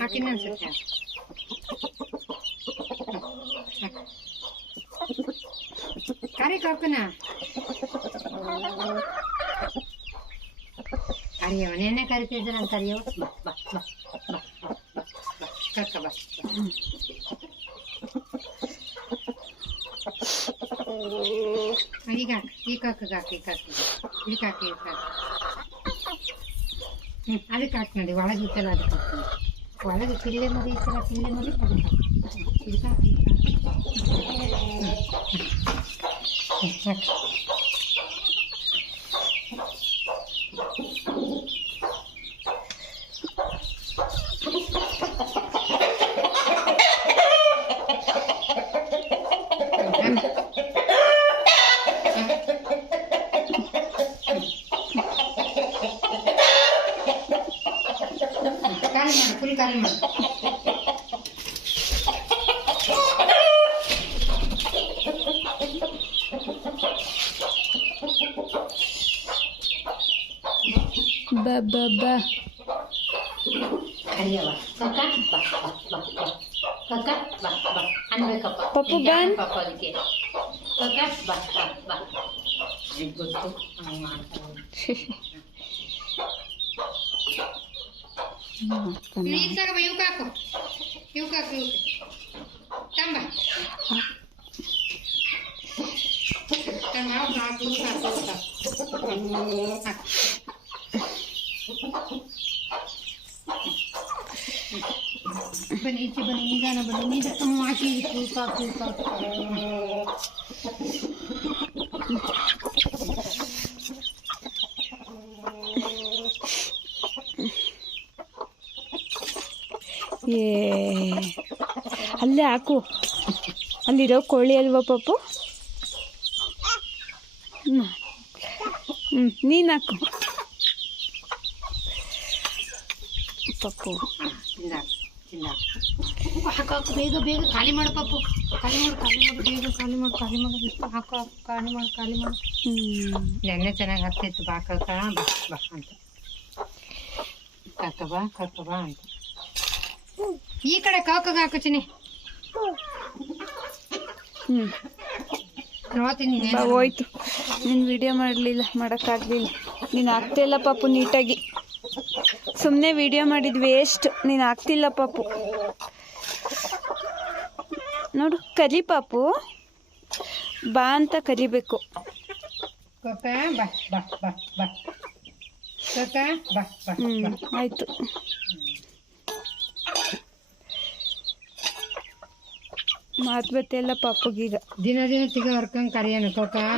ಹಾಕಿನ ಅನ್ಸುತ್ತೆ. ಕರಿ ಕಾಕನ ಕರಿಯವ ನೆನ್ನೆ ಕರಿತಿದ್ದೆ ನಾನು ಕರಿಯವ. ಬಾ ಬಾ ಬಾ ಬಾ ಕಕ್ಕ ಬಾ. ಈಗ ಈ ಕಾಕಗೆ ಹಾಕಿ ಈ ಕಾಕಿ ಇದಕ್ಕೆ ಹಾಕಿ ಇದಕ್ಕೆ ಹಾಕಿ. ಅದಕ್ಕೆ ಹಾಕಿ ನೋಡಿ ಒಳಗೆ ಇತ್ತಲ್ಲ ಅದಕ್ಕೆ ಹಾಕಿ. ಒಳಗೆ ಕಿಲ್ಲೆ ಮರಿ ಇತ್ತಲ್ಲ ಕಿಲ್ಲೆ ಮರಿ ಅದಕ್ಕೆ ಹಾಕಿ ಇದಕ್ಕೆ ಹಾಕಿ ಹಾಕಿ. ಖಾಲಿ ಮಾಡು ಫುಲ್ ಖಾಲಿ ಮಾಡು. ಬಾ ಬಾ ಬಾ ಕರಿಯವ ಕಕ್ಕ ಬಾ ಬಾ ಬಾ ಬಾ ಕಕ್ಕ ಬಾ ಬಾ ಅನ್ಬೇಕಪ್ಪ. ಪಪ್ಪು ಬನ್ ಪಾಪ ಅದಕ್ಕೆ ಕಕ್ಕ ಬಾ ಬಾ ಬಾ ಗೊತ್ತು ಹಂಗೆ ಮಾಡ್ತಾರೆ. ನೀರು ತಗೋ ಇವ್ಕೆ ಹಾಕು ಇವ್ಕೆ ಹಾಕು ಇವ್ಕೆ ತಂಬ ಹಾಕು ಹಾಕು ಹಾಕು ಬನ್ನಿ ಈಚೆ ಬನ್ನಿ ನಿಧಾನ ಬನ್ನಿ ನಿಧಾನ ಹಾಕಿ ಹಾಕಿ ಅಲ್ಲೇ ಹಾಕು. ಅಲ್ಲಿರೋ ಕೋಳಿ ಅಲ್ವಾ ಪಪ್ಪು? ನೀನು ಹಾಕು ಪಪ್ಪು. ಹಾಕು ಬೇಗ ಬೇಗ ಖಾಲಿ ಮಾಡು ಪಪ್ಪು. ಖಾಲಿ ಮಾಡು ಬೇಗ ಖಾಲಿ ಮಾಡು ಹಾಕು ಖಾಲಿ ಮಾಡು. ಎಣ್ಣೆ ಚೆನ್ನಾಗಿ ಹತ್ತಿತ್ತು ಬಾ ಕಕ್ಕ ಬಾ ಬಾ ಅಂತ ಕಕ್ಕ ಬಾ ಅಂತ. ಈ ಕಡೆ ಕಾಕಗ ಹಾಕು ಚಿನಿ. ಹೋಯ್ತು. ನೀನು ವಿಡಿಯೋ ಮಾಡೋಕ್ಕಾಗಲಿಲ್ಲ. ನೀನು ಆಗ್ತಿಲ್ಲ ಪಾಪು ನೀಟಾಗಿ. ಸುಮ್ಮನೆ ವಿಡಿಯೋ ಮಾಡಿದ್ ವೇಸ್ಟ್. ನೀನು ಆಗ್ತಿಲ್ಲ ಪಾಪು. ನೋಡು ಕರಿ ಪಾಪು ಬಾ ಅಂತ ಕರಿಬೇಕು. ಆಯ್ತು. ಮಾತು ಬತ್ತೆ ಎಲ್ಲ ಪಾಪುಗೀಗ. ದಿನ ತಿಗ ಹೊರ್ಕಂಗೆ ಕರಿಯೋಣ